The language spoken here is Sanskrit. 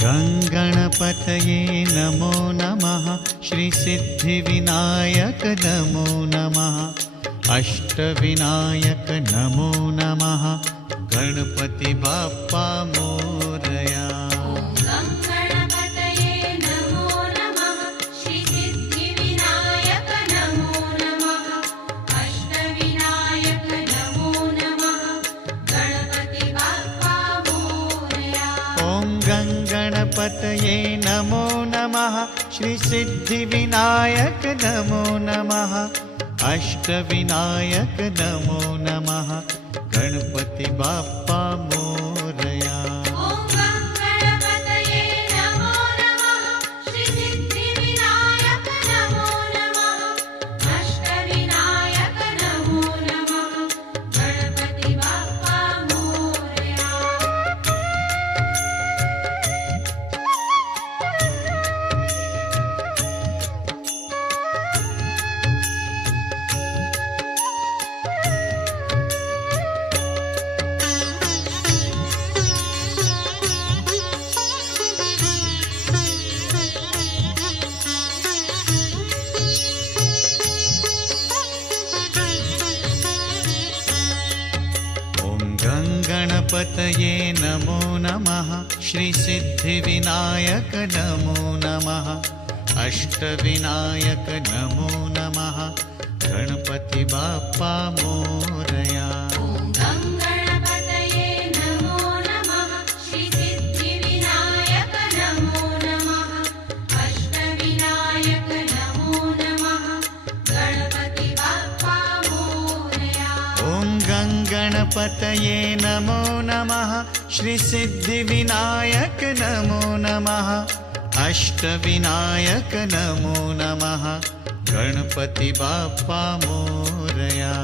गणपतये नमो नमः। श्रीसिद्धिविनायक नमो नमः। अष्टविनायक नमो नमः। गणपति बाप्पा मोरया। गणपतये नमो नमः। श्रीसिद्धिविनायक नमो नमः। अष्टविनायक नमो नमः। गणपति बाप्पा मोरया। गणपतये नमो नमः। श्रीसिद्धिविनायक नमो नमः। अष्टविनायक नमो नमः। गणपति बाप्पा मोरया। गणपतये नमो नमः। श्रीसिद्धिविनायक नमो नमः। अष्टविनायक नमो नमः। गणपति बाप्पा मोरया।